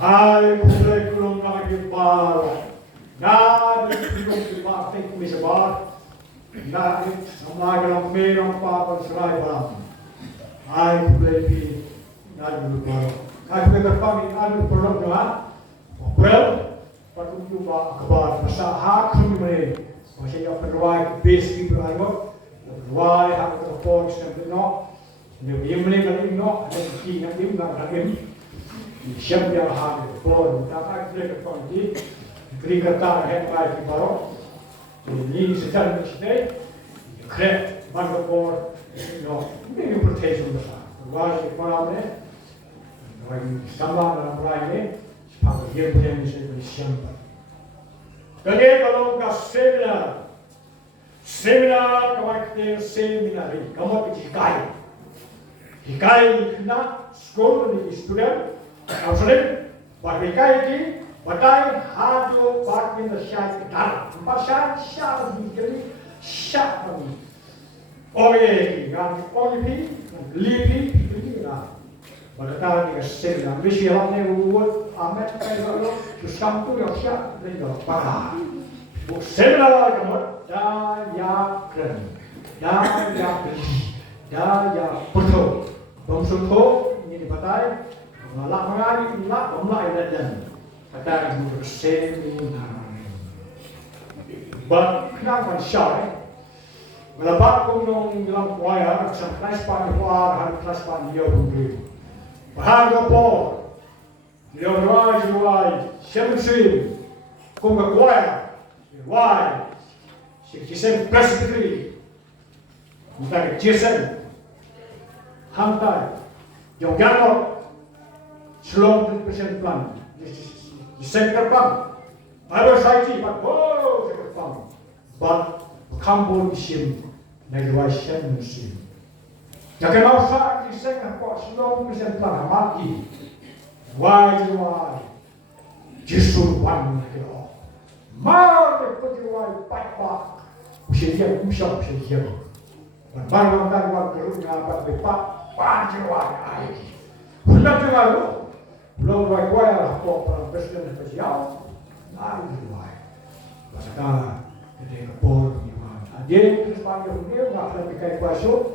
Ai kulay kulong nakikipal. Nabi kulong kipating kumisabar. Nabi ang nagalang mayroong papan saray ba. Ai kulay pi nabi luparo. Ai kulay kapangin nabi luparo nga. Well, patutuwa kabar masa hakun mo masih yang perwai base di berlalu, perwai hak terpon sampai no, ni imlek lagi no, ada kini nanti nggak lagi, siapa yang hak terpon, tak ada terpon di, kerikatan head baik di baru, ini sejarah mesti, kerja bangga por, no, ini proteksi besar, perwai di mana ni, lagi sama dalam perwai ni, separuh dia punya mesti siapa. Kali kalau ka seminar kawakte seminari kamu hikai na sekolah ni student counseling hikai ki batai hado batin the syat dar pasal syat di kali syat ni oye kan oye lipi begini Bagata ni seminar mesti hamne buat amat kayak susah tu yang siap lagi parah. Bu seminar kamu daya keren, daya beli, daya betul. Bangsa tu ini dipakai malah mengari malah malah dan kata itu seminar. But kenapa syai? Melabak kunung dalam wayar kelas panjang hari kelas panjang dia Bahagia por, Leonardo Juai, Shemsi, Kunga Guaya, Juai, Shikisem Presbytery, Mutaka Jason, Hamtai, Yogano, Shalom Percent Plan, the Center Bank, Bible Society, but oh, Center Bank, but Kambo Shim, Nagua Shemsi. Jangan mausa di sana kok Shalom Percent Plan mati, wajib justru wan kilo, mau berjuang baik-baik, usia usia, baru kan waktu kerja berdebat, wajib aiki, bukan cuma lu, belum kuaya kok presiden spesial, mari jual, sekarang kita kapol, dia terus panggil dia nggak lebih kayak kuasa.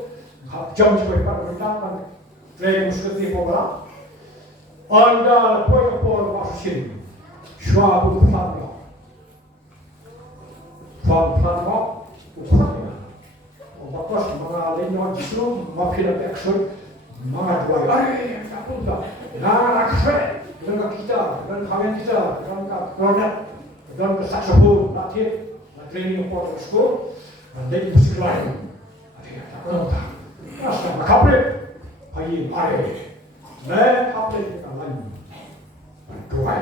Jam sebagai pendapat dari musketi pola, anda poin masih suatu platform, upaya, bapak mengalami justru makin action, mengajukan, apa dah, action, dengan kita, dengan kalian kita, dengan produk, dengan kesaksian, nanti training for school, dan jadi musik lain, ada Rasa makabrik, ayi mare, me kabrik kita lagi, berdoa,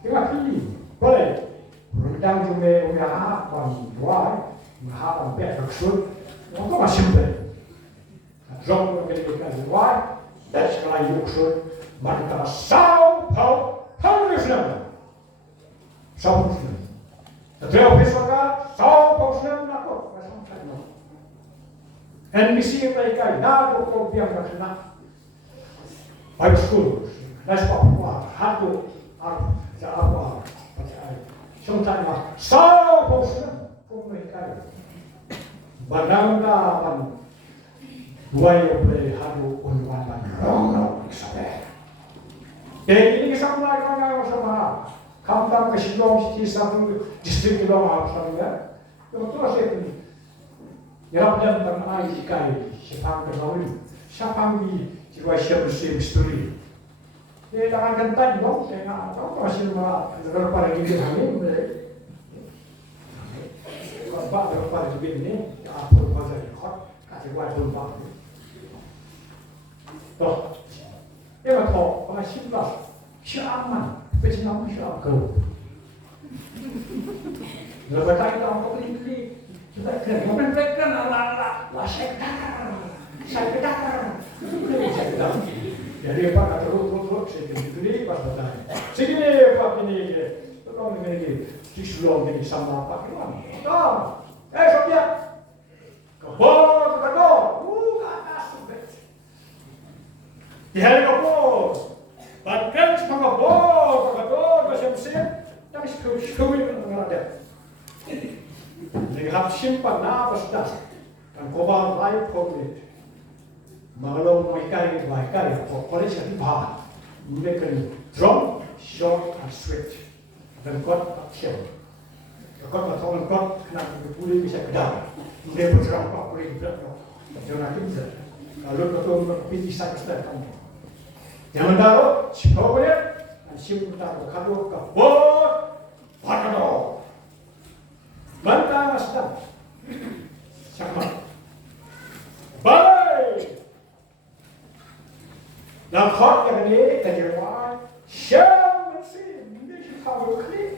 tengah pilih, boleh, rendang juga udah pun doa, mahal pun maksud, untuk masih boleh, jom kita doa, dan sekali maksud, mereka Sao Paulo Islam, Sao Paulo Islam, setiap besoknya Sao Paulo Islam nak. NBC mereka nak program nak baik school, nas Papua, hatu, apa, sometimes Sao Paulo mereka, banana pan, dua yang boleh hatu unwan pan, orang sahaja. Jadi ini sama orang sama, kampung kesidom di satu distrik kedong apa sahaja, itu terus itu. Yang dan bernai ikai, siapa kenal, siapa di jiwa siapa misteri. Dia tangan kental dong, saya nak tahu masih malah berapa lagi dia hamil. Berapa lagi ini, apa bahasa hot, kasih wajib bang. Toh, dia betul, masih lah, siapa, pecinta siapa kau. Lepas itu orang kau ini. Kita kena mereka ala saya kedakar. Jadi apa kata terus segini pas bertanya. Segini apa ini? Tolong ini disulung ini sama apa keluar. Sofia. Kebor, ke atas. Di hari kebor. Bahkan semua kebor simpan na basta kan koba life problem magalong may kari po college at iba hindi kan drum short and sweet dan kot action kot na thong kot na puli bisa kedar hindi po drum pa puli berat no jangan kita kalau betul pilih satu step kamu jangan taruh siapa dan simpan taruh kado kapot patado bantang asda sama bye dan hot yang ini terjadi siapa sih ini kalau klik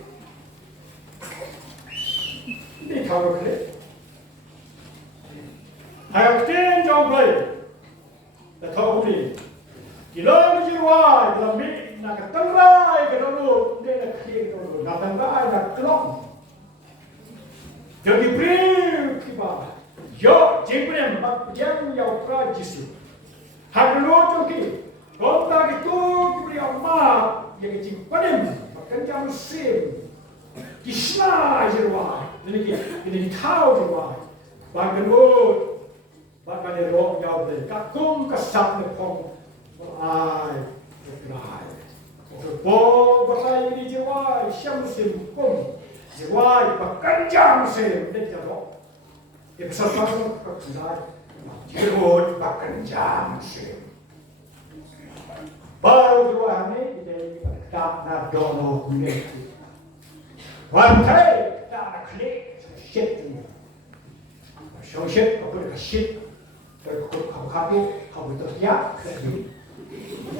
Hai tin trong play the thâu đi kỳ lớn như hoài là mỹ là cái tăng rai cái nó luôn đây là khi nó luôn là tăng rai là clong jadi beri kibar yo jepren mak jam yau pra jisu hak lo joki konta gitu beri amma yang jing padem makan jam sim kisna jirwa ini tahu jirwa bagan bagan ro yau de kakum kasap ne pong ai ai bo basai ini jirwa syam sim kum jiwai bahkan jam sem dia jatuh dia besar-besar kekenal jiwai bahkan jam sem baru jiwai ini dia tak nak dono kulit wantai tak nak klik shit show shit apa dia shit terkut kamu kamu terlihat kali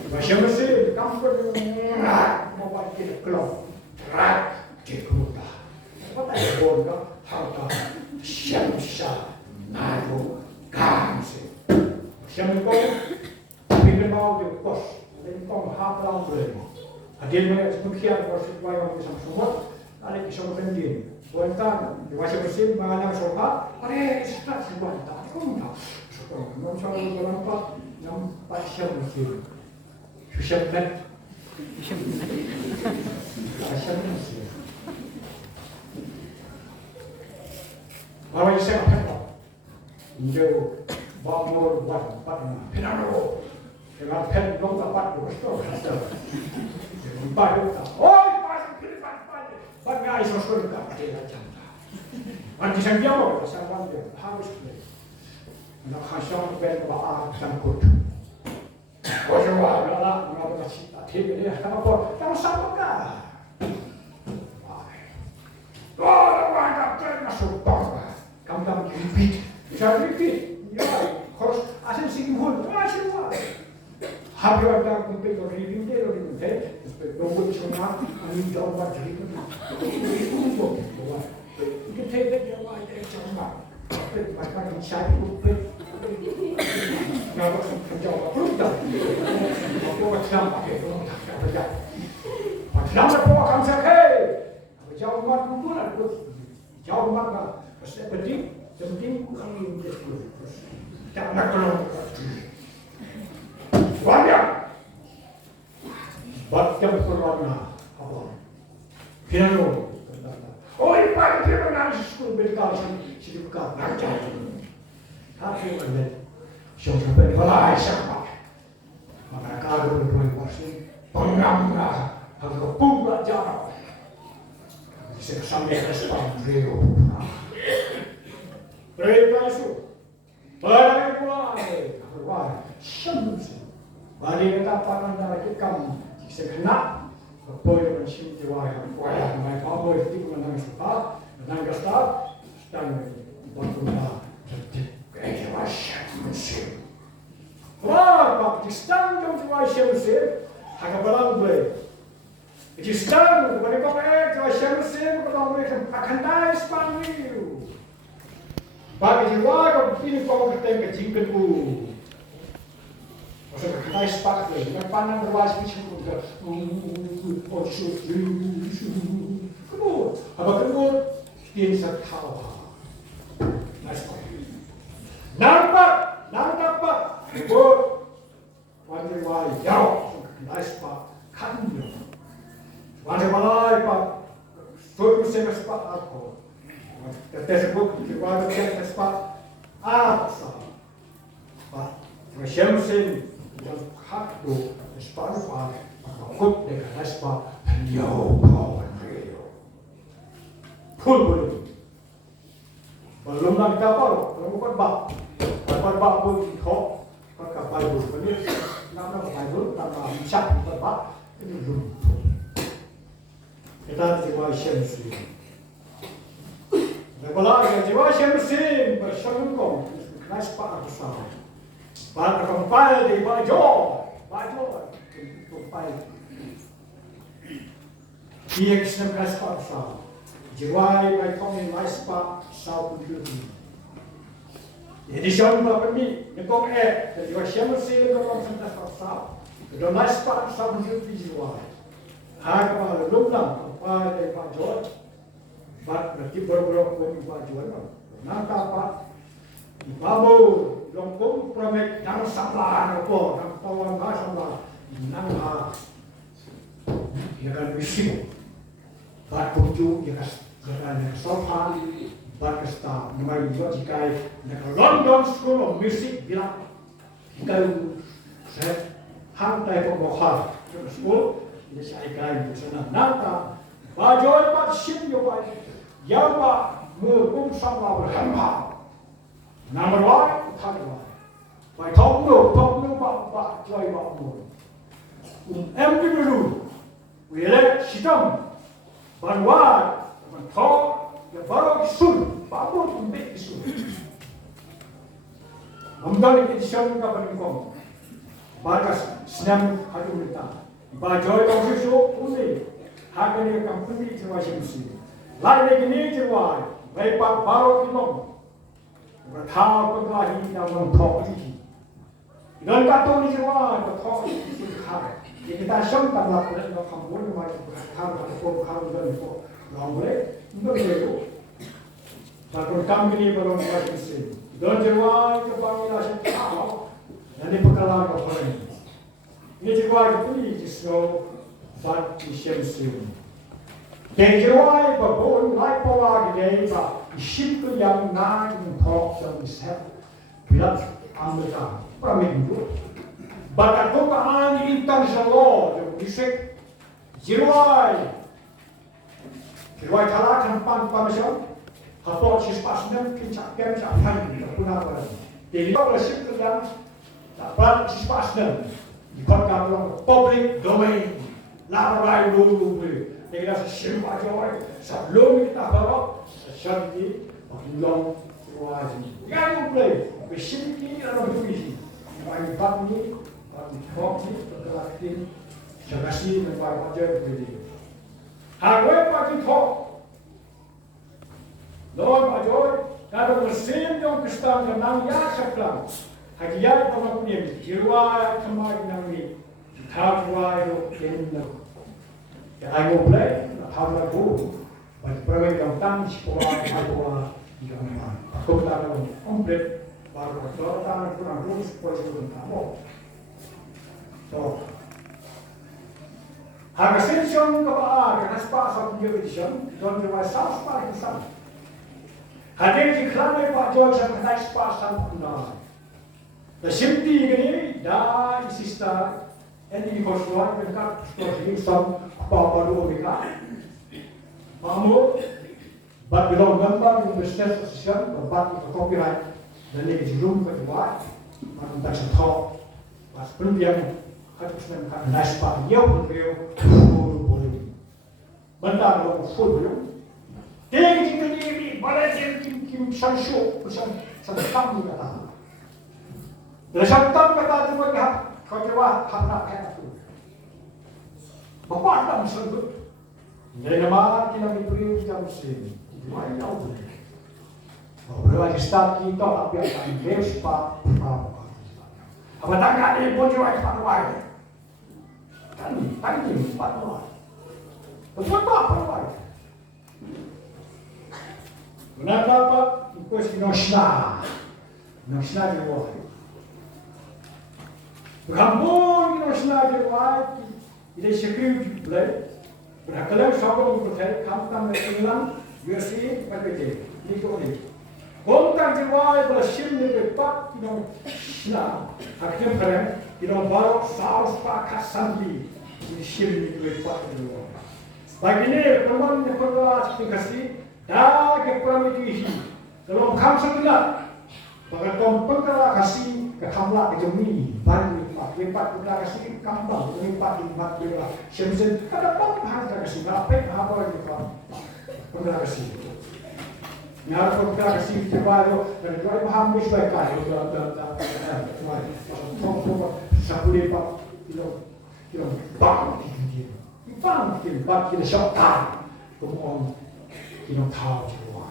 macam mesin kamu mau buat kita keluar rak keluar có tại buồn đó họ đó xem sao nai vô càng xem có vì cái bao nhiêu cos lên con hấp lao về ở đây mới chúng kia có sự quay vào cái sản xuất ở đây cái sản phẩm điện buồn ta thì qua xem xem mà đang sản xuất ở đây sản xuất buồn ta không nào nó cho nó làm phát nó bắt xem xem xem net xem Awak saya apa? Jauh bangun buat penaro, dengan pen long dapat berstol. Empat juta. Oh, pas guys berstol kat dia janda. Nanti saya jawab, saya panggil harus beli. Nak khasam pen bawa sangkut. Oh, saya lah, nak kasih tak dia. Kenapa? Jangan sama kah? Oh, nak masuk bang. Kamu repeat, bisa repeat, ya, harus asal sini pun, masih apa? Habis ada kumpul review dia, review dia, nombor semua, ani jawab jadi tu, kita ada jawab dia cuma, macam mencari kumpul, nak jawab belum dah, aku macam pakai tu, tak kerja, macam apa kamu sakit, jawab mat kumpul, jawab mat. Penting kami tak nak tolong. Banyak. Banyak corona. Apa? Piano. Oh, ipak dia pernah sekolah berkah sih berkah nak jadi. Tapi mana? Siapa berbalai siapa? Mana kalau berbuat pasien pengamlah harga pula jarang. Saya sampai respon beliau. Berita itu, barang keluar, sembuh. Balik kita pakai dalam kita sekenak, boleh mencium jiwa yang kuat. Mereka boleh tidur dengan suka, dengan gestar, dan berguna. Jadi sembuh. Wah, Pakistan jom jiwa sembuh, agak belang boleh. Pakistan, mereka jiwa sembuh, kalau mereka akan naik Spanyol. Bagi jiwa kau pilih kau ketemu jingkat ku, maksudnya kita sepakat lagi. Yang pandang berwas macam tu, kebun, apa kebun, dia tahu. Nampak, kebun, wajib wajib jauh, kita sepakat kan. Wajib wajib pak, tu mesti sepakat aku. tersebut kepada yang tersebut apa? Masing-masing yang hak tu tersebut apa? Kut dengan tersebut jauh kawan dia. Pun boleh. Belum nak kapal, belum kapal pun kau kapal pun boleh. Nama kapal, nama misal kapal itu belum. Kita jiwa syamsi. Kalau jiwa syamsi bersungguh, nasib aku sama. Pada kapal di baju, kapal. Dia kisah nasib aku sama. Jiwa yang kau ni nasib sama pun. Jadi siapa berani? Nekok jiwa syamsi nekok orang nasib aku sama. Kalau nasib aku sama pun jiwa. Hak lumlang pada Pak George, berarti berberapa Pak George? Nangka Pak, babu, longkung promek nang sablah apa, nang tawan sablah, nang dia kan bising, Pak Kunju dia kan sopan, Pak Kesta, nomor dua jika nak London School of Music bilang, kalau saya hantai pembokar school. Ini saya kain di sana. Nata, bajoi pak sim yo pak, yang pak murkum sama berhampa. Nomor one, thang Pak thong lu pak joy pak mur. Empty dulu, wilek sitam, banwar, thong, ya baru sun, pak mur kumbek sun. Amdal ini siapa kapan kau? Bagas senam hadu minta. Bajoy kau susu puni, haknya kamu puni jiwa syamsi. Lain lagi jiwa, baik baru kilom, berthal berkelahi dalam thok ini. Dan kata ni jiwa berthok ini khar. Jadi kita syam tak lakukan kamu boleh macam berthal berthal dan itu, kamu boleh, itu. Takut kami ni belum syamsi. Dan jiwa itu panggil syamsi. Nanti pekalan kau boleh. Ini jiwa itu ni jisno bat syamsi. Dan jiwa berbun like pola gede ba isyip yang nang thok yang besar bila Amerika praminggu. Bakat kokaan internasional yang bisik jiwa talakan pan Hapo sispasnya kincak kan punah pada. Jadi kalau isyip yang dapat sispasnya dikatakan public domain, laporan dulu. Kita siapa joy, sebelum kita bawa sesuatu yang wajib. Jangan boleh bersihkan dalam tulis. Bagi bagi kopi terkelakin, jagasi memang wajib beli. Harus bagi kok. Lord Major, kalau mesin yang kestam yang ya seklam. Hadiah pengakuan jiwa kembali nanti thawai lo kenal. Ya ayo play thawai go. Bagi perwira yang tang sekolah sekolah jangan. Aku tak tahu komplit baru orang kurang terus sekolah kamu. So harga sension kepada kerana sepasang division dan juga sah sepasang kesana. Hadir di kelana Pak George yang kena sepasang punah. Simpi ini dah isista ini kosong mereka seperti sam apa baru mereka. Mamu, bagi orang gambar yang bisnes sosial berbat itu copyright dan ini jurung kedua, makan tak setok. Pas belum yang harus mereka nasib dia pun boleh. Bentar lo full belum. Tinggi ini balai kim sansu santam ni kata. Santam kata tu mereka kau jawab nak kata tu. Bapa tak sebut. Jadi nama kita beri jam sini. Mai tahu. Kalau start kita apa yang best pak. Apa tak ada pun jawab pak wai. Kan ni pak wai. Betul pak wai. Kenapa pak? Ikut nosna jawab. Berhambung nosna jawab. Ini security play. Berakalan sabun berkait kampung Malaysia, USA, PPJ. 이거리. 온땅 지와이블 심리를 빡 이런 나 학교 그래 이런 바로 사우스 파카 산리 이 심리를 빡 이런. Bagini perman perwa kasih dah ke permiti kalau kamsanglah bagai kompengkala kasih ke kamla ke jemi bani lepat kita kasih kambang lepat lepat bila semisen kada pang harga kasih apa apa ini kan pengkala kasih nyar pengkala kasih terbaru dan kalau paham bis baik kali sapuli pak kilo bang bang kilo shot time kemudian kilo tahu jual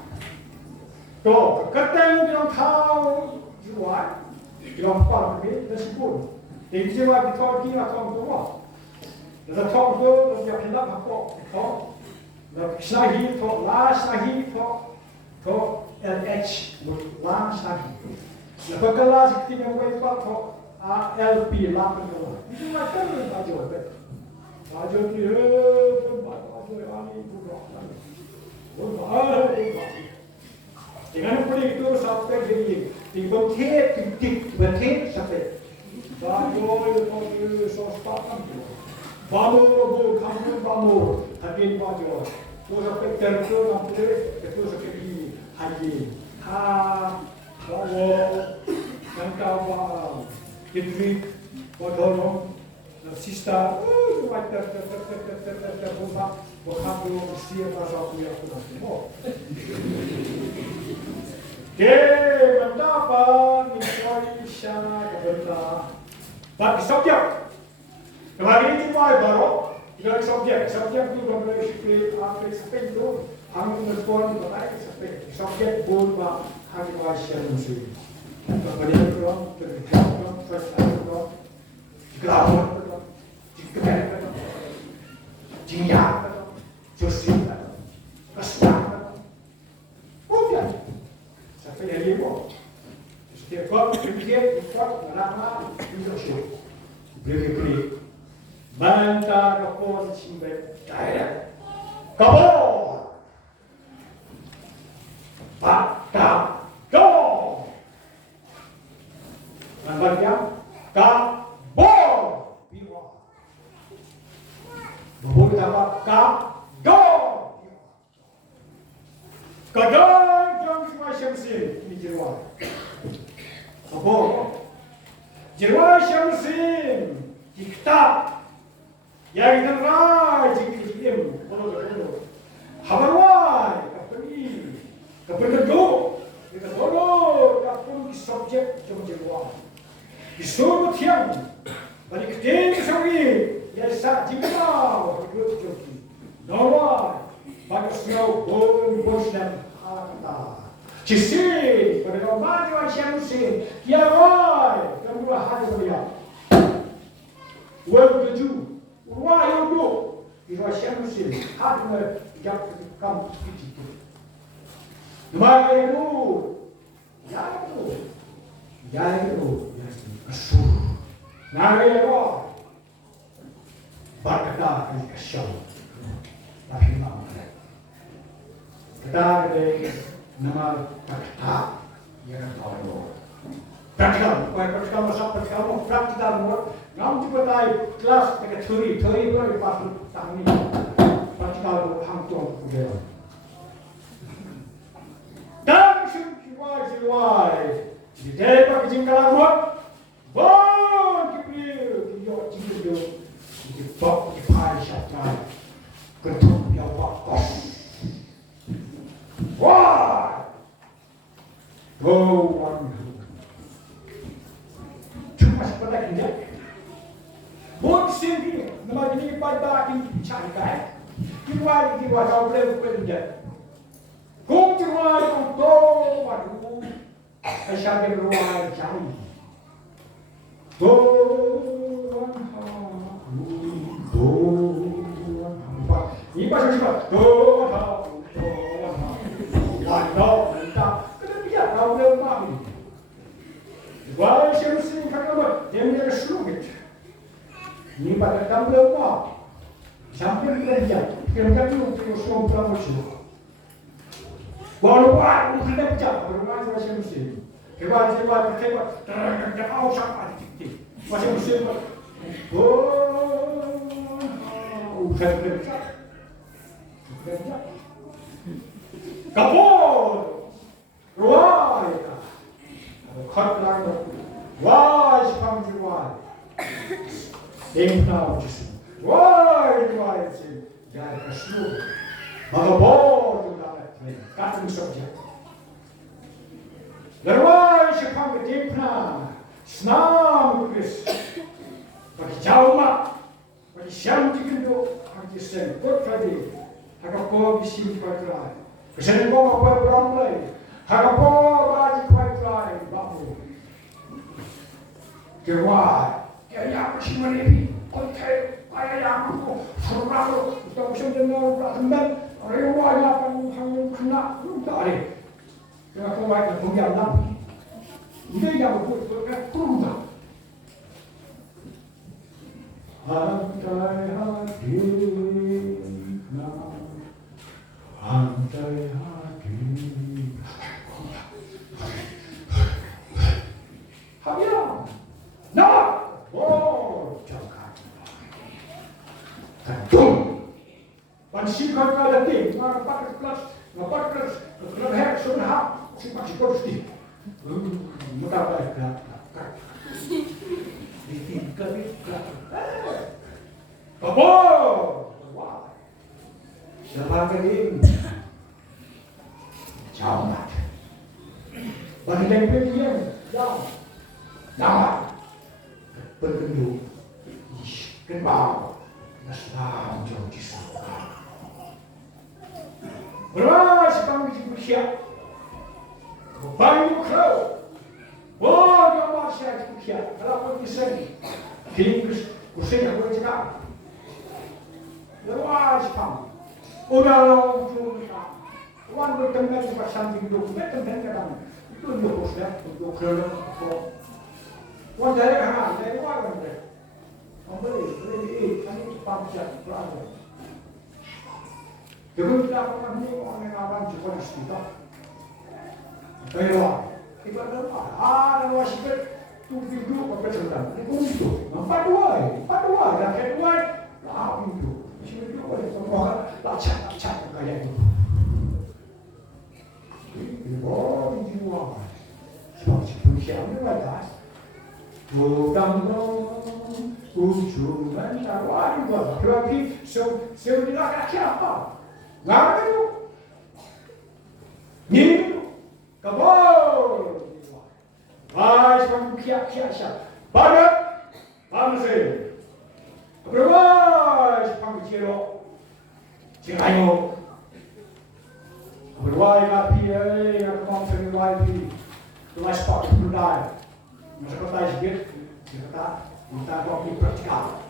to ketemu kilo tahu jual kilo apa ni tersebut ini jual di kau kira kau tua dan kau tua dia hendak apa kau dan sahi to last sahi to LH last sahi lepas kelas kita mulai to LP lapan tu itu macam ni aja aja ni aja ani budak jangan pergi itu sampai jadi tiba tiba sampai bajo itu sosok bamu kamu tapi bajo tu sampai terus sampai itu sampai di haji bawa yang kau Idri, Bodono, Sista, vai terbuka, vocábulo sia para o que eu não que mandava me chama cabela. Bagi subjek. Kemarin itu mai baru, dengan subjek itu boleh sekali apa itu, hanya respon berbagai subjek berubah hanya bahasa muslim. Kemudian kalau terjawab first kalau grammar kalau jika jinya sosial kesehatan udah sampai dari itu setiap kali kerja ikut lama industri beri bantah kapal simpan direct kapal patah Namanya kabor biwa. Bahwa apa kabor. Kadang jam semacam ini jirwa. Kabor. Jirwa syamsin dikta. Yang terai jikim. Bodoh. Habarwai kapani. Kapani kita bodoh kapun subjek jam jirwa. Disuruh tiang, balik ke sini, ya sah jingkau, ikut joki. Nawa, bagus jauh, bos dan harta. Cisi, pada kau maju asyam sin, kiawai, kamu hari belia. Wal keju, wahai udo, itu asyam sin, hati jap kamu itu. Namanya itu, ya itu. Asur, narayawa, berkata kali kasyam, tapi nama kata kali nama kata yang tahu. Praktikal masa praktikal ngam dibuat kelas dengan teori boleh pasal tahun ini praktikal hangtuang budaya. Dan jiwa di dalam jingkalan buat. Bon, kibir, di bawah di pai syaitan, ketuk yang bagus. Wah, one. Cuma seperti ini. Bon sini, nama ini pada ini cakap. Kiwari kau boleh berpindah. Kau kiwari kau tahu, waduh, asyik beruang jauh. Ini bahasa siapa? Kena biar tahu dia apa. Walau siapa sini kata dia menjadi selugit. Ini pada tahu dia apa. Sampai kerja, kerja itu semua promosi. Walau buat bukan dia pecah, berumah masih musim. Kewan terkau sama titik. Masih musim. Bukan dia pecah. Kapur, ruai, kat lang, wai sepang ruai. Tahu sih, ruai sih, jadi kesulitan. Magabor kata saja. Lalu siapa ketipna senam Chris. Bagi jauh mak, bagi siam dikendu, bagi sen kot tadi. Agak kau bisi kuatlah. Kesan kau apa beramai. Agak kau bagi kuatlah bahu. Kewat, kaya apa sih mana kau kaya yang aku suruh kita bisa dengar berasal. Rewanya hanya kena dari. Kalau kau baik punya nabi, dia yang betul kurang. Hantai hati, hantai hati. Habis, nak, oh jangan. Kadung. Pansi kau ada tim, nampak kelas, hek sunnah, si pansi kau mesti, mudah baik dah, di tingkat itu, kabur, wah, siapa kering, jauh mat, bagi tempat jauh, berkendu, kenal, nasab jauh di sana. Berapa sekarang di Rusia? Banyak kau. Oh, yang masih di Rusia. Kalau di sini, kini Rusia yang berjaya. Berapa sekarang? Udah lalu cuma. Wan bertemu di pasar di Dubai, bertemu kan? Itu Rusia, itu kerana. Wan dari mana? Dari mana? Beli, kan itu pamjat, pelajar. Dulu kita pernah ni orang yang akan cukup kita. Taiwan, kita ada sikit tu video apa cerita. Ini pun itu, empat dua, dah kedua, lah video. Sini tu boleh semua lacak kayak itu. Ini baru jiwa. Sebab siapa ni ada? Bukan ujungan tawaran buat. Tapi sebenarnya siapa? Nggak itu, ni kabur. Baik, kamu kia. Barat, bangsa. Berwaj, kamu ciro, cirayo. Berwaj api, aku mau cari api. Berwaj pak berdaya. Masa kata sikit, kata kita kau praktikal.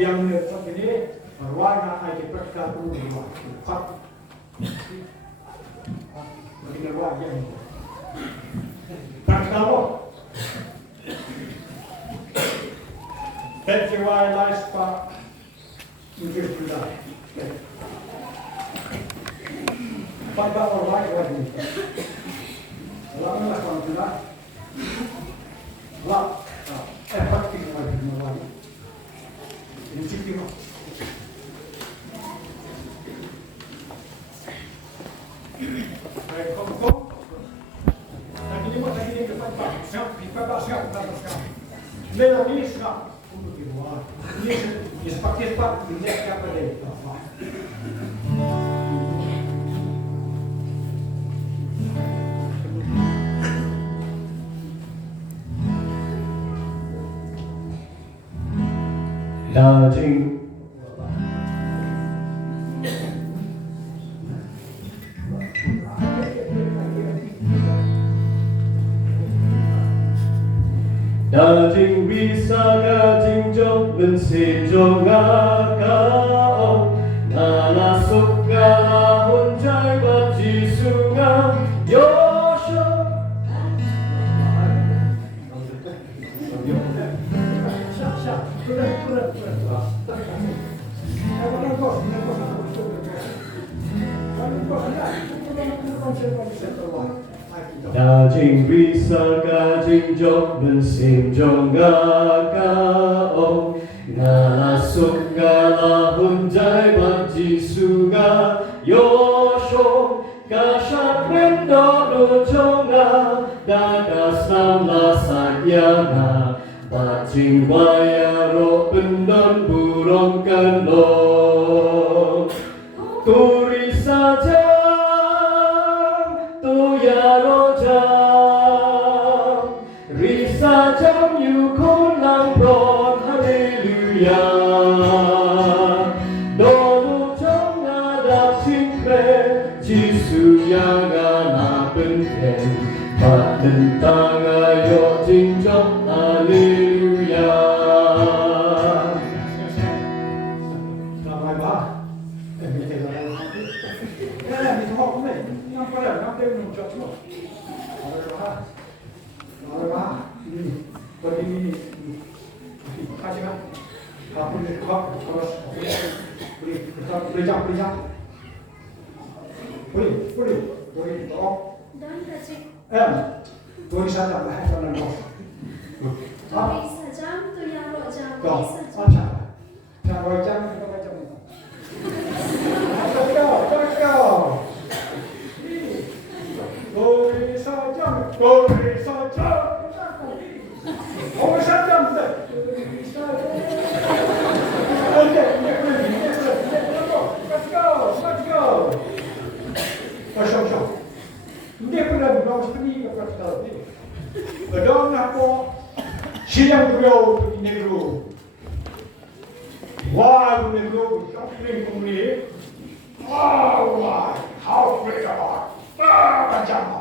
Biar menurut ini. Berwarna aja praktikal dulu berwarna. Fak. Begini warna ini. Praktikal apa? Betje wildlife pak. Mungkin sudah. Pada orang lagi. Lama kalau sudah. Lah. Praktikal lagi. Ini cikgu. Daging bisa kajing jok dan sejong akao Nanasuk kalahun jai baji sungai Yosho 나징 비사가 징적는 심정아가오 나라속가라 혼자의 반지수가 요쇼 가샤크렌도로 종아 나가삼라 사야나 바징과야로 은던 부렁간로 도리사장 또야로장 리사장 유콘랑론 할렐루야 너도 정나다 칭크레 지수야가 나쁜 템 받는 땅하여 진정 할렐루야 Tôi sẽ làm hai con lần một. Tôi sajam tu ya ro jam Rồi, sajam. Chà rồi chăm thì có phải chăm không? Cho go. Tôi sẽ chăm. Tôi sẽ chăm đây. Let's go. Show. Hindi ko na bang speaking of that. Doon na po siyang grupo negro. Wow, negro, shopping kami. Wow, how great are. Kacama.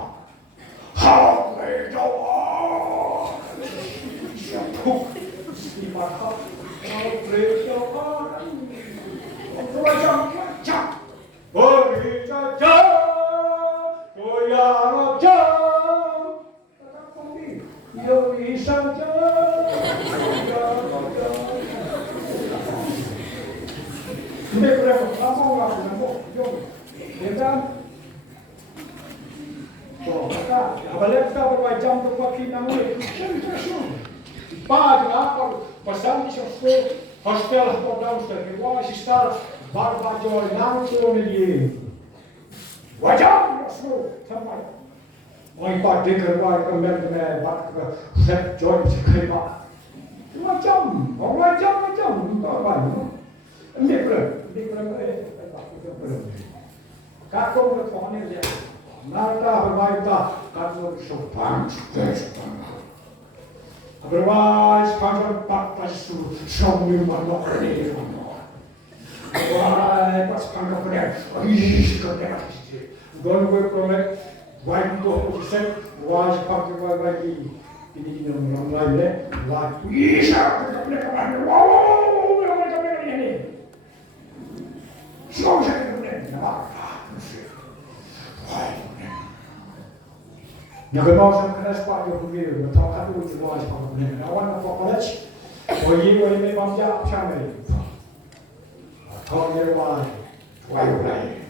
How great are. Siya cook. Si Marha. How great are. Jump. Oh, jump. 근데 그래서 까먹으라고 그러고 일단 또 아까 abaleta berway jam tu pakai namun paga apa pasal di hostel hotel stay wah sistar barbajo nang tu ni wajah semua sampai Oi pak dengar wah kemen bak set join sekali macam apa ini kako bertanya dia nada berbaita kako sopan berwais kantor pak pasu somni mana ini wah pas kantor punya ih kerja gol promek wai to set wais pak lagi ini orang lain deh wah ih kerja punya wow Слушай, я говорил, что когда спать я увидел, но там как будто было спокойно. А он на поколечь, ой, мы вам я общаемся. То не было, твою блядь.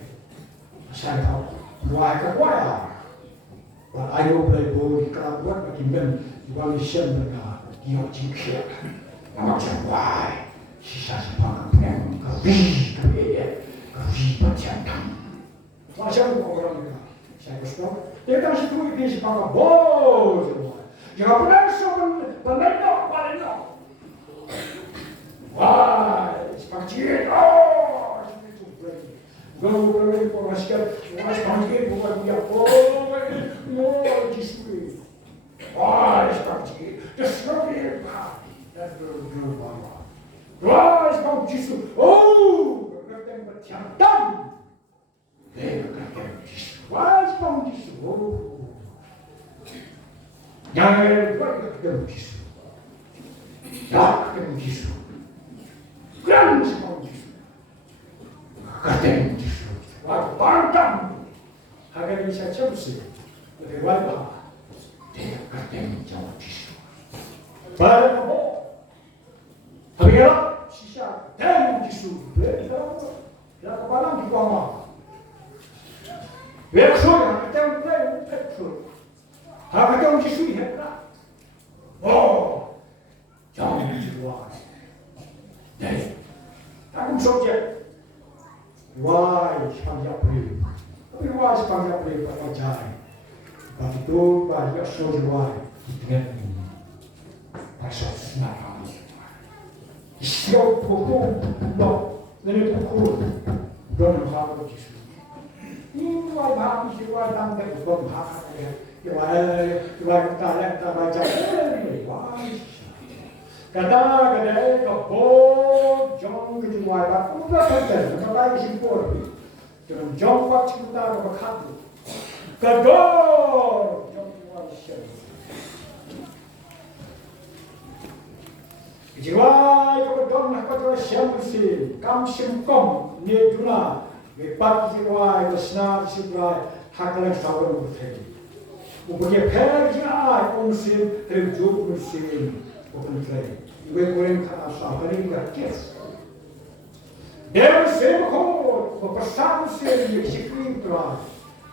Сам твоя какая? Вот айо блядь, бой, когда вот таким вам еще на диочинке. А вот вай, сейчас пока прям кви. Macam orang ni, saya bersetuju. Dia dah setuju dia sepakat bos. Jangan pernah sopan balena. Wah, sepakat ciut. Oh, itu berarti. Gau berarti pemaskar. Wah, sepakat bukan dia. Oh, disui. Wah, sepakat ciut. Terserah. Dan berubah. Wah, sepakat disui. Oh. Jantam. Wah, bom disso. Jangan buat disso. Jangan disso. Gran bom disso. Katen disso. Wah, bantam. Agak bisa cebsi. Lebih wajib. Katen jawab disso. Pada apa? Tapi kalau sisa dan disso. La kepala di bawah. Biar suruh, kita mulai petrol. subject. Why sepanjang beri? Tapi why sepanjang beri pada jari? Tapi itu banyak sosial dengan ini. Pasal senang kami. Siapa pun no, ini pukul. Don't have to Jesus. Ini why bahagia siapa dan don't have to. Why kita lihat kita baca. Why? Kadang-kadang kebon jong kejuai tak udah betul, nampak simpul. Jangan jong buat cinta berkat. Kedor jong kejuai siapa? Kejuai kedor nak kedor siapa sih? Kam simkom ni duna, lepas kejuai bersama siapa hakalan sahaja berfirman. Upaya perjalanan musim terjun musim open trade. We're going to suffer that kiss. There is a code for Passam Sim, Shikri Drive.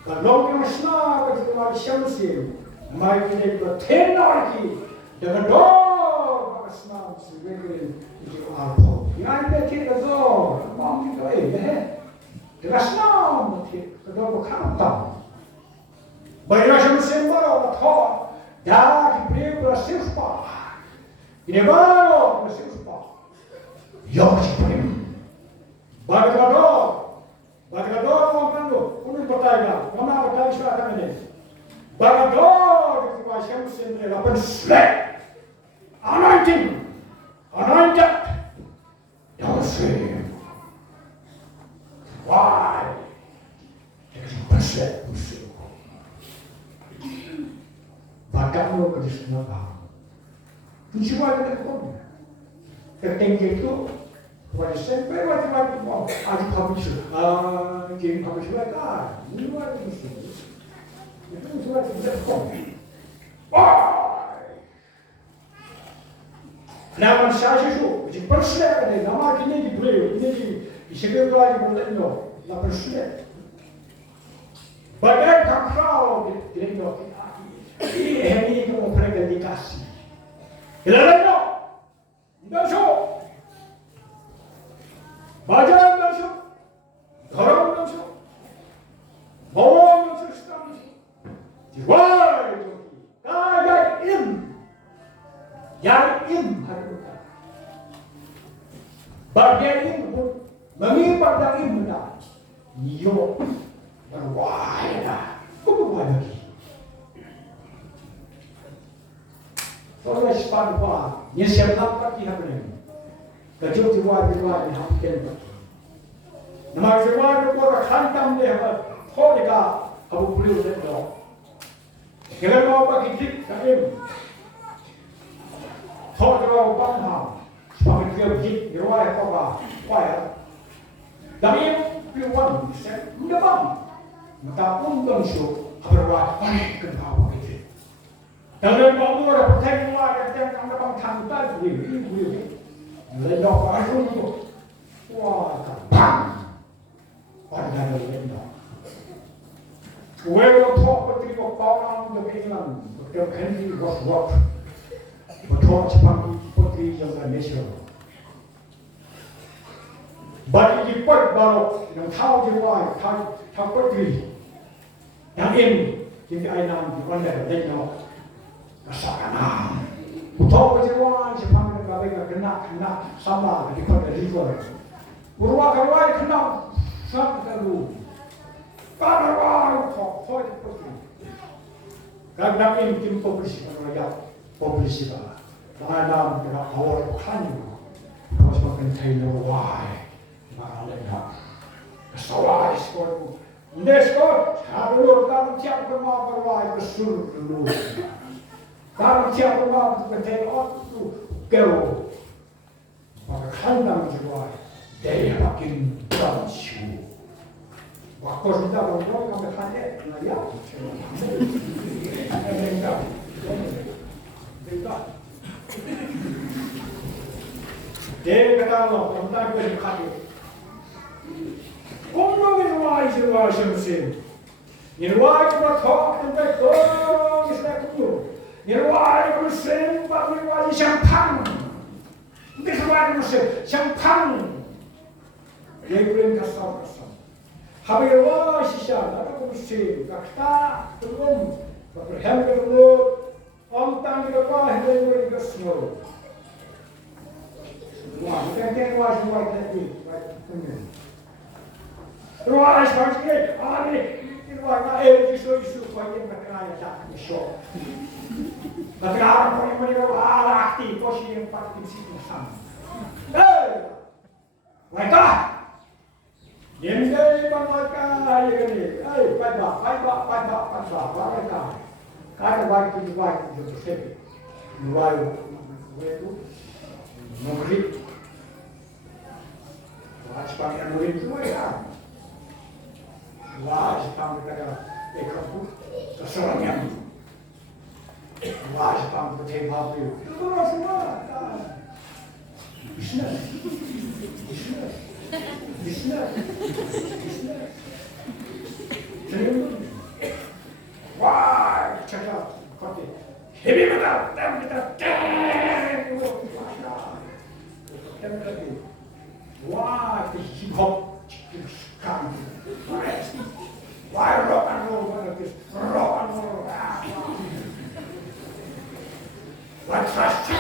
The long snarl of the Shamsim, my neighbor 10 arky, the door of a snarl is wiggling into our pole. United take the door, the mountain away, the head. The snarl, the door will come down. But you should say, well, the top, dark, brave, or silk bar. Inevaro bersiupa, Yorkshire. Bagdador orang tu, kuni bertanya, mana bertanya siapa ini? Bagdador itu macam sendiri, lapan slap, anointed, Yorkshire. Why? Jadi berslap, Bagdador kerja senang. Semua ada kau. Ketinggi itu, wajib sampai wajib mau. Adik habis, jadi habis lagi. Ini wajib mesti. Itu semua tidak kau. Nama saya itu, jadi perselek ni. Nama kini dibeli, ini di segala lagi boleh no. Nama perselek. Bagai kakao di no. Ini kamu pergi dikasih. Hilalanya, dasar, baca dasar, garam dasar, bawang dasar setang, jiwa itu, kaya im hari itu, bagian im, mengibat dari im dah, yo, berwahai dah, berwahai lagi. Kalau sepan apa, ni siapa lagi nak ni? Kacau jiwa ni hampir. Nama jiwa ni orang hantam dia apa? Kau dekat, kamu boleh lihat dah. Kalau mau bagi tip, kami. Kau kalau bangha, sebagai dia bagi jiwa apa apa, apa? Tapi piuan, dia bang. Maka untung so, berwah panik kenapa gitu. Dalam bahasa pertanyaan yang kami bangkang tadi, ini, lenyap aku itu, wah, bang, pada lenyap. Well, talk with people about the England, the country was rock, but talk about putri yang Malaysia. But di put baru, yang tahu jiwa, tahu putri, yang ini, di Ainan, di mana lenyap. Rasakan. Tahu jiwa, siapa yang kau kena sama di kota river. Urwa kawai kena sama kalu. Kadang-kadang kau itu putri. Kadang-kadang tim publisi rakyat publisi lah. Kadang kena awal kanyu. Kau semakin tahu why. Malah lengkap. Kesawai sekolah. Ndesko, harus kalau tiap rumah berwai bersul dulu. Kalau tiap rumah bertemu itu kau, maka kandang jiwa dia makin bersyukur. Waktu sudah berdoa kami hanya melihat. Dia kata Allah, tentang berkati. Kommen wir jiwa semsin. Nirwai berthok tentang kau islah kuno. Nirwai bersen, nirwai champagne. Nirwai bersen champagne. 예그린 갔어. 하베와 시샤 나도 그렇지. 각다 그럼 그 햄버거 엄땅이가 해내고 이거 스노. 와, 이렇게 와 좋아 되지. 와, 스파게 아니 와 에지소 이수 거기 막아야 다 쇼. 나가 거기 와 악티 거시 파티 시스템. 에이! 와이까! Yemde bangaka yegani, ay paiba, wareka. Kada wai tu sepi. Wai wetu, nomri. Waj pangya nomri tu ya. Waj pangya ekapu, terserahnya. Waj pangya tebapu. Itu semua. Bismillah. Wah, cakap, kote. Hebi betul, wah, hip hop, kan, wah, rock and roll, wah, trust.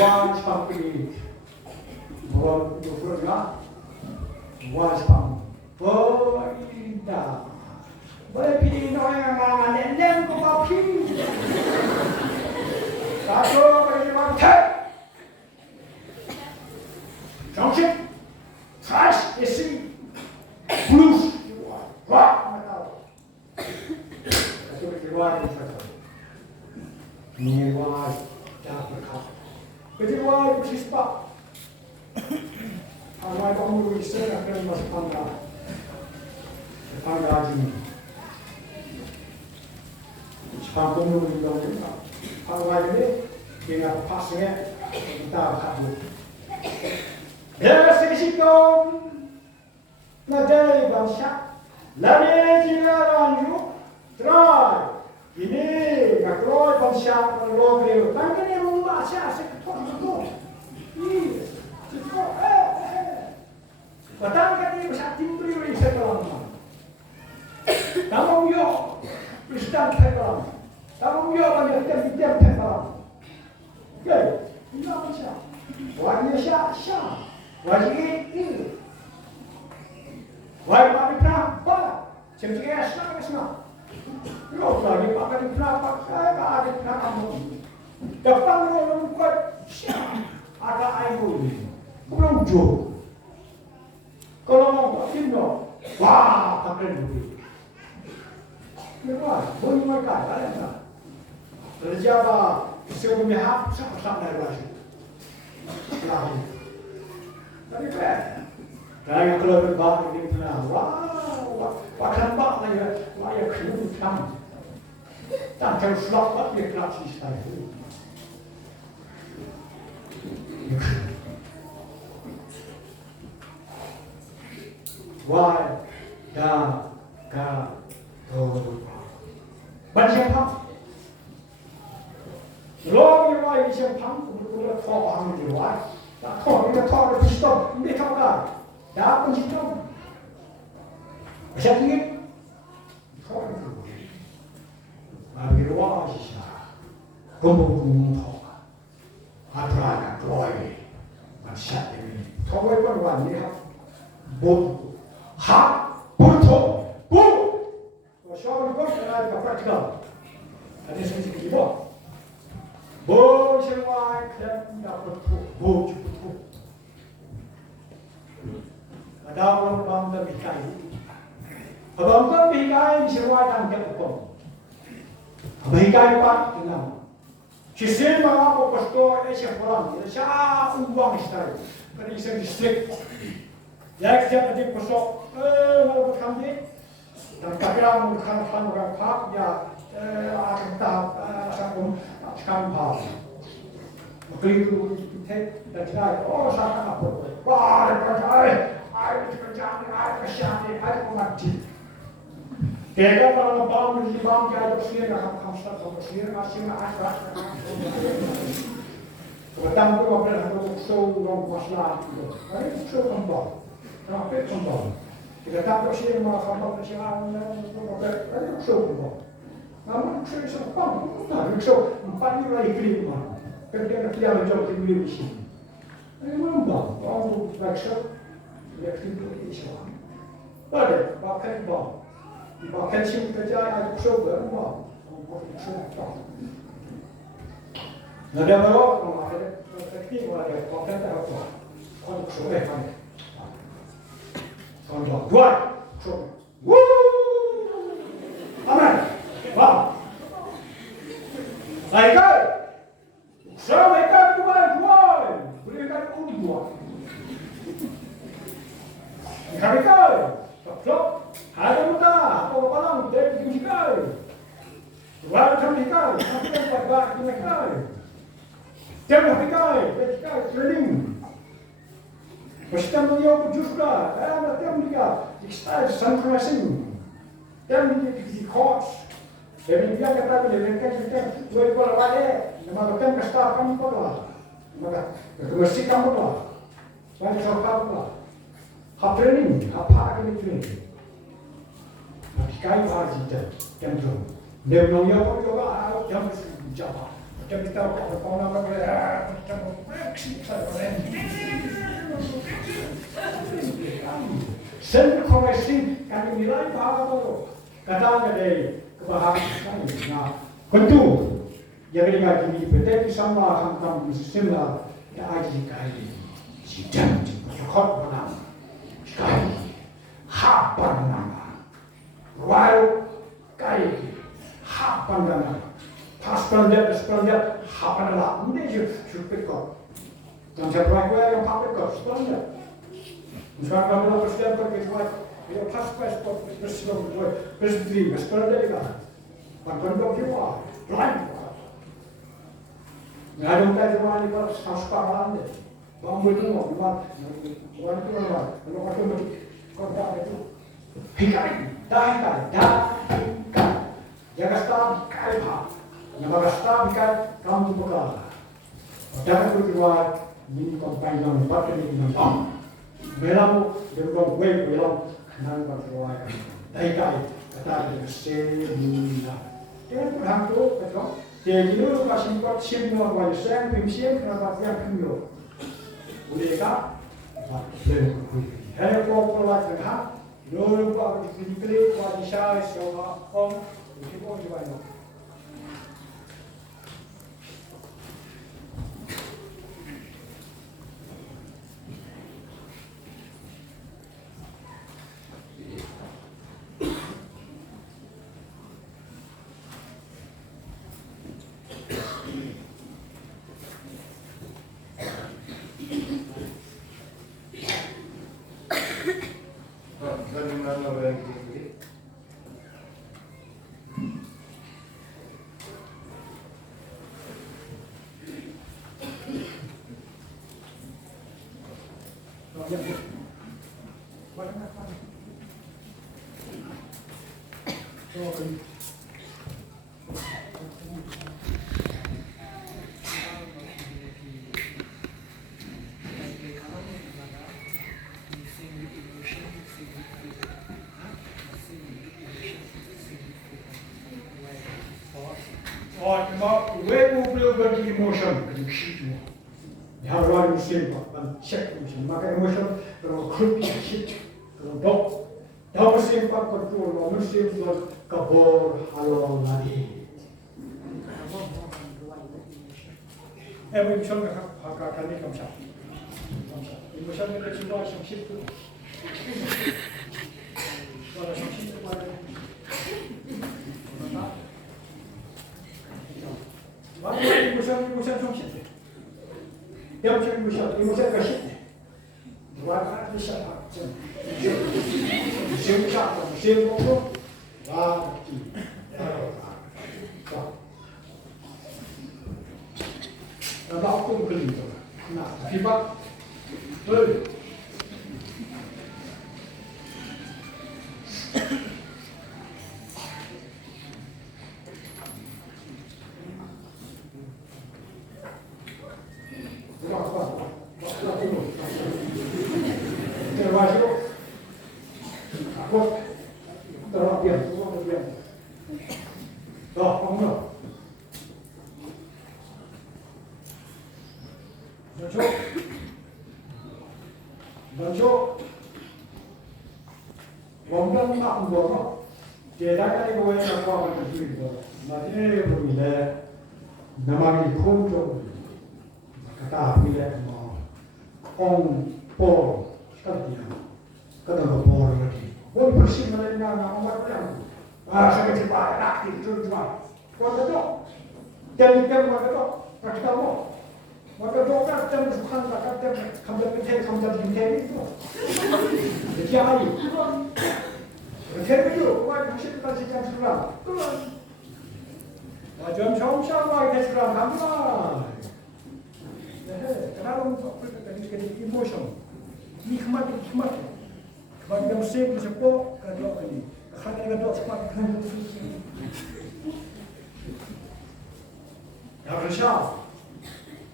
Was pangpili, buat bukurnya, was pang, indah, boleh pilih yang mana, nem kopi, satu bagi mantap, jangkit, trash, isi, blues, rock, metal, satu bagi luar ini was dah berkah. Jadi wah kispa, awal kamu bisa akan masuk pangga ini. Jepang kamu bilang awal ini dengan pasnya kita kabur. Dari sisi kaum nadai bangsa, lari jiran yuk, try. Ini kakroy bangsa berlogri, kan ini rumah saya. Batang kali bisa timbri bisa kalam. Tamam yo, Kristen kalam. Tamam yo banyak kita kalam. Oke, ini apa sih? Wajib sya, wajib ini. Wajib apa? Cemcik semua. Yo lagi pakai kenapa? Saya ada kenapa? Depan orang buat ada air belum jauh. Kalau mau Indo, wah pakai dulu. Kenapa? Boleh mereka ada tak? Kerja apa? Sebelumnya hap sama dari lagi. Lagi. Tapi kan, dari kalau berbahasa di mana? Wah, pakai bak lagi kena tam. Tak terus lapat dia kelas istana. Why, da, ka, do. Banyak pang. Long yang why banyak pang, udah thok ang di why. Tak thok di stop, ini thok kan. Dah pun stop. Macam ni. Thok itu. Bagi why sih. Kumpul thok. Atraka, Troy, macam ini. Thok itu kan ni ha. Bot. Ha, burto, bu. Siapa kau ada praktikal? Ada sesi kita. Bu semua kita dapat bu cukup. Ada orang bangsa bikai. Bangsa bikai semua dan kita. Bikai pak dengan. Kisah mana aku pastor Asia Pulang. Siapa uang istri? Kerana istri distrik. Ya siapa di pastor? Mau berkambi, dan kira bukan orang pak ya akan tahap sakum sekarang pak. Begitu kita tidak oh saya apa? Wah kerja, kerja, kerja, kerja, kerja mati. Kaya parang bawang di bawang kaya itu sih nggak kamsa kamsa sih ngasih ngasih kebetulan tuh apa yang aku show orang masalah itu, ini show kembang, kenapa kembang? Kita tahu sih malah kembang sih orang ini show kembang, namun show itu kembang, nah show 4 kali kali mana, kerja dia menjauh ke diri sini, ini kembang, orang workshop, dia kerja di sana, ada pakai kembang. Pakai sih kerja ada show berapa? Nggak ada berapa? Kalau ada teknik ada pakai apa? Kalau show kan? Kalau dua show, aman, bang. Mereka, show mereka dua, mereka dua. Mereka, stop. Ada muda, apa orang dari tinggal. Luar tinggal, apa yang buat tinggal. Temu tinggal, tinggal training. Mesti dia juga, ada temu tinggal. Style synchronizing. Temu di course. Jadi dia kata dia kita dua ekor lagi. Nama kita start kamu pula. Maka mesti kamu pula. Saya cakap pula. Hap training, apa ini training. Kaya harus kita jemput. Dia menanya apa juga jam jawab. Jam kita kau nak synchronizing kami nilai bahasa itu. Kata dari kebahagiaan. Nah, tentu yang dengan ini betul sama hantam sistem lah. Ya aji kali. Sidang berkot mana? Kali. Apa nama? While kaya hapan dana, pas pandai, hapan dana, ini juga kau. Dan siapa yang pakai kau, sepuluh. Misalnya kalau presiden pergi dia pas presiden, sepuluh kan. Pakai kau kiwa, lain. Nggak ada kita cuma ini kalau sekarang deh. Bangun itu mau buat itu apa? Kalau pakai kontak itu, hikari. Dah, jaga staf kalpa, nama staf kan kamu buka. Jangan berjual ini kompanyon pakai ini nampak. Melamu berjual kue belam nan berjual. Dah kata dia semina. Dia pulang tu betul. Dia dulu kasih buat semua wajah sen pimsien kenapa dia kemio. Boleh tak? Boleh. Hari kau pulang dengan Lolo pa diklik pa di siya so kung hindi ko di ba no. Maar wij hoeveel wordt die emotion? Ja, waar is het dan check emotion. Maar emotion, dan een groepje shit, dan dop. Dan is het pak control, dan is het dan kabor halal nadi. En we emotion kan niet kamsa. Emotion met het zwaar zo'n shit. Zwaar zo'n shit maar. Wat is emotion zo'n shit? Ja, emotion kan shit. Waar gaat de shit? Zin gaat, zin op. Waar die? Dan dat komt geliefd. Nou, feedback. Leuk. 대단하게 고해서 포함을 주고 나중에 보면 남아기 공정 갖다 보면 뽕 시간이야. 그다음 뭐 이렇게 뭘 벌시면 나 아무것도 생각지 마. 낙지 좀 마. 뭐도 때문에 뭐도 praktikamo. Maka dokter tem sukan takkan tem kamda pete kamda binte itu. Jadi hari. Terus itu, wah mesti kita sejam suram. Jam sama kita suram kamera. Kenapa kita emotion? Nikmat. Bagi yang mesti bersepo kalau ini. Kalau kita dok sepat. Harus siap.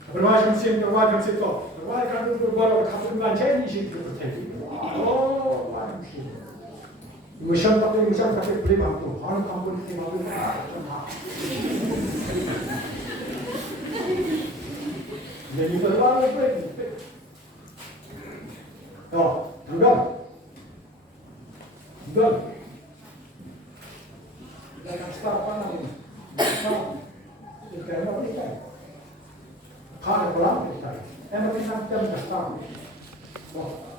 Berwajib sih kok. Berwajib kan itu baru kabur macam ini sih tu betul. Oh, wajib. Musim pakai beli mampu. Orang kampung beli mampu. Jadi berwajib beli. Oh, enggak. Jangan start apa namanya. Kita mau nikah. Kalau pulang kita, emang kita jam berapa?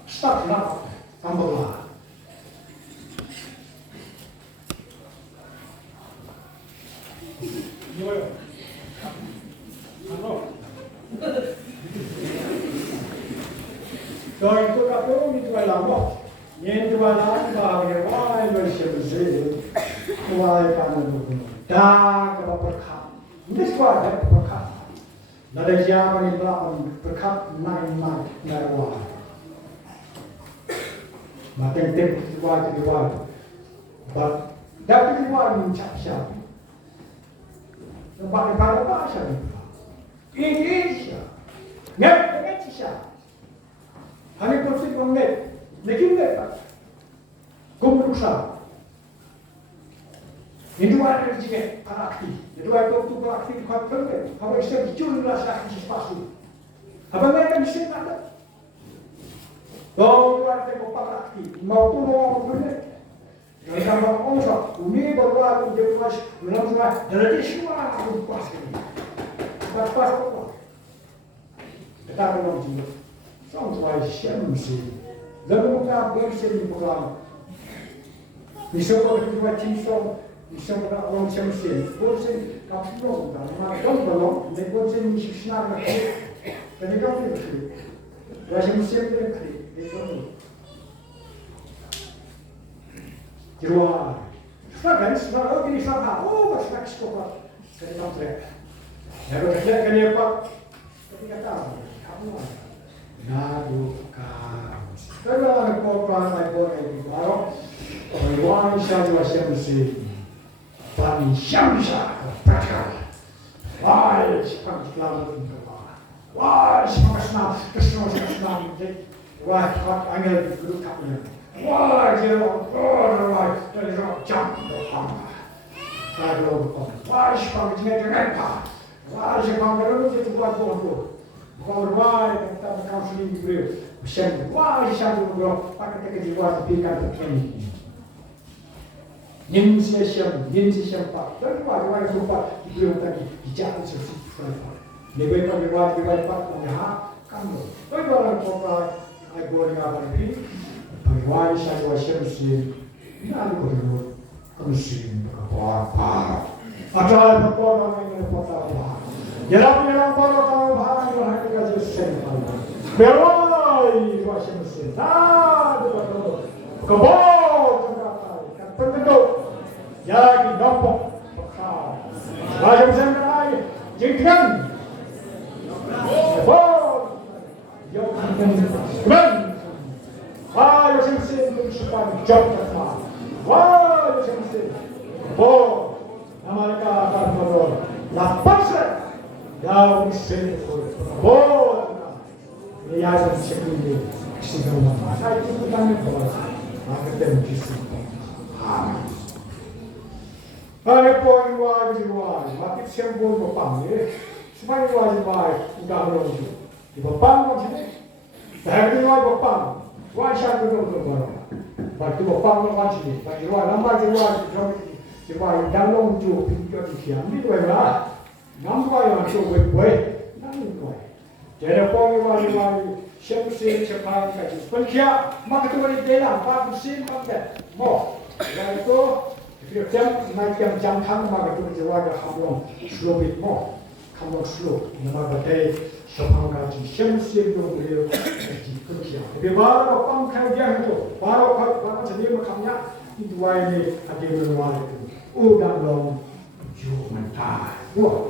Start lah, tambah lah. Yo, halo. Kalau itu kapur itu lama, yang dua lama bahagia, wah bersih, wah kamu dulu, dah kalau berkah, ini semua ada berkah. Nada siapa ni belakang berkat naik narwa. Mateng diwar. But dapat diwar mencap siapa. Nampak negara bahasa ni. Indonesia. Nggak siapa. Hari kursi konget. Lekin tak. Kumpulan. Itu ada juga aktif. Itu ada waktu aktif kuat perlu. Kalau istri dijual lah sakit sesuatu. Apa mereka bisa ada? Kalau ada kopak aktif, mau tu mau perlu. Kalau sama orang ini baru ada dia pas belum semua. Jadi semua aku pas ini. Tak pas apa? Kita belum juga. Sampai siapa sih? Lalu kita bersih di program. Bisa kalau kita cinta. Bisa orang semsi, boleh kapsul, mana kalau boleh missioner nak, jadi kapsul sih. Wajib semsi berkali, itu. Jual. Sekarang ini sama, masih sekolah, jadi kapsul. Kalau kita ni apa? Kita tahu, kamu nadu kamu. Kalau orang korban boleh dibawa, orang siapa semsi. Pani siapa praktikal. Wah, siapa Islam itu apa? Wah, siapa Islam itu? Wah, angel guru kapnya. Wah, dia orang dari jam berapa? Kalau wah, siapa dia apa? Wah, siapa orang itu buat bodoh. Wah, kita berkausli beliau. Siapa? Wah, siapa beliau? Pakai kejiwaan pikiran begini. Nin siapa? Dan wajib lupa belum tadi dijalan sesuatu apa. Lebih wajib pak mengah kamu. Bagaimana kota boleh apa ini? Bagaimana saya wajib sih? Nanti boleh konsumsi apa? Ada apa yang kota apa? Jalan kota apa yang harus kita selesaikan? Berwai wajib sih. Betul. Kebal Perbentuk jadi nombok bekal. Wajib sampai jengkang. Oh, jengkang. Wajib sampai supaya job terima. Wajib sampai. Oh, mereka akan berdoa. Lapas. Jauh sempur. Oh, ya seperti segala macam itu kan berdoa. Maka terjadi. Ada poin wajib, mati simbol bapang ni, semua wajib udah berlalu. Di bapang macam ni, dah hari wajib bapang, wajib betul. Waktu bapang lawan sini, bagi luar lambat jiwa yang long ju pinjau di siang di luar lah, nampak yang tu boleh, nampak boleh. Jadi pong luar siapa cepat kaji, penkia mak tu boleh jalan, pak mesin pakai, mau, dan itu jam naik jam tang mak tu jiwa dah hamlong slow bit mau, hamlong slow, nama batai sepang kaji, siapa tu boleh kaji penkia. Tapi baru pang kajian itu, baru sendiri makamnya itu ini ada luar itu. Udang long jumentai. Wah.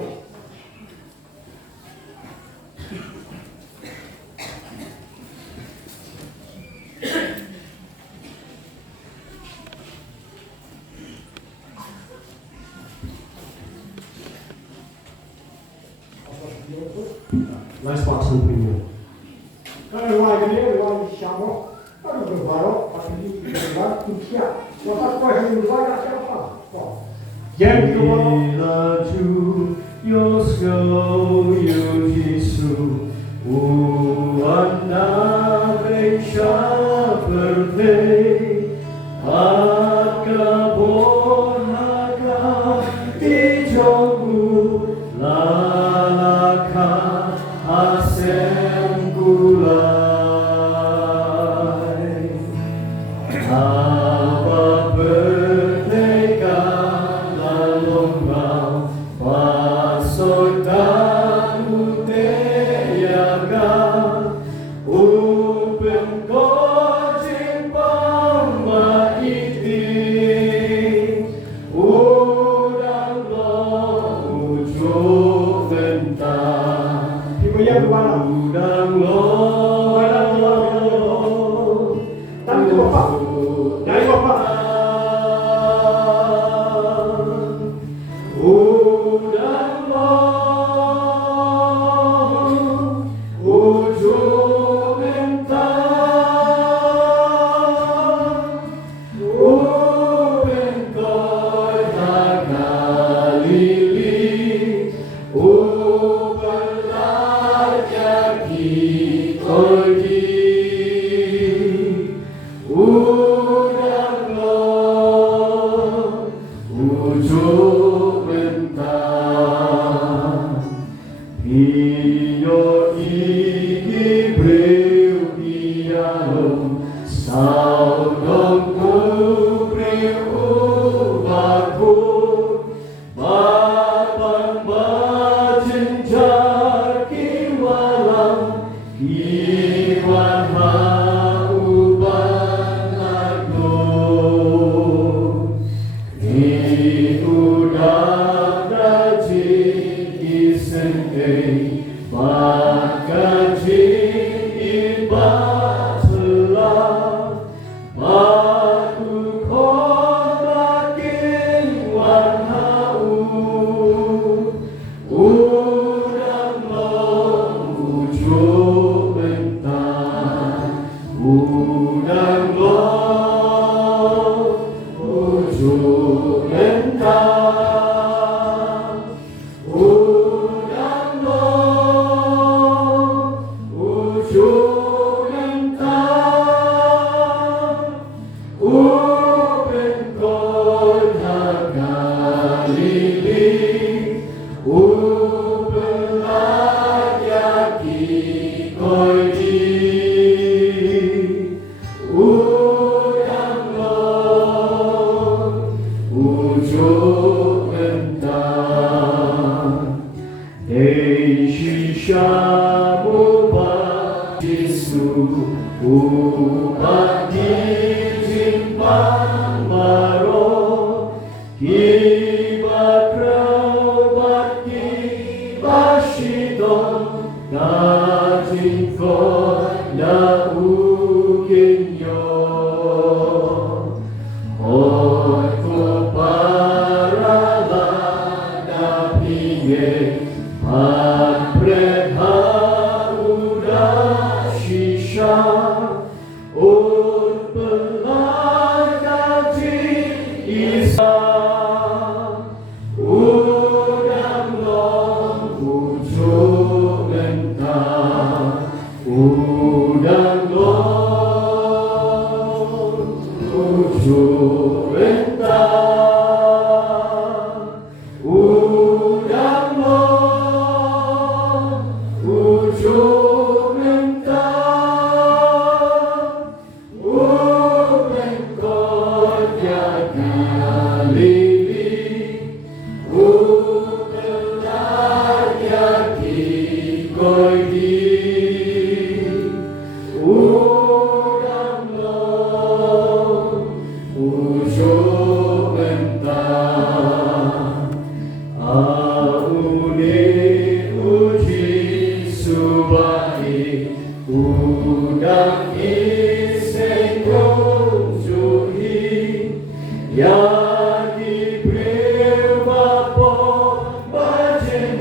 Nice box on premium. Kalau luar ini luar siapa? Kalau berbaru pasti luar India. Waktu kau yang luar siapa? Yang kedua. Ilaju Yosko Yujisu Uanda Beksha Bertei Akabornaga Ijogu Lalaka Asem Gulai Apa Berteka Lalongau Pasotan Uteyaga Upen Kojin Pamaiti Udang Lo Ujo Venta Ibu yang mana? Udang Lo Tangan bapak. Dari bapak. Udang Lo Ujo Venta Upen Koi Hagalili Ubalajaki Koi Udang Lo Ujo Venta Iyo iki breu dialog saudong breu bakut babang bajenjar kiwalang iwan hauban agno ni udang dajing isengkei bagajing ibatlah batu kodaking warna udang lo ujo bentang udang lo ujo bentang udang lo ujo bentang upen koi hagalili ubelajaki koi di udang lo ujo bentang Shisha Muba Jisu Ubat Jimpang Maro Kiba Kraubat Kiba Shidon Gajin Ko Na Ukin Yo Hoi Ko Parala Na Pinge Padbredha Uda Shisha Un Pelagaji Isa Udang Long Ujo Bentang Udang Long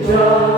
Não,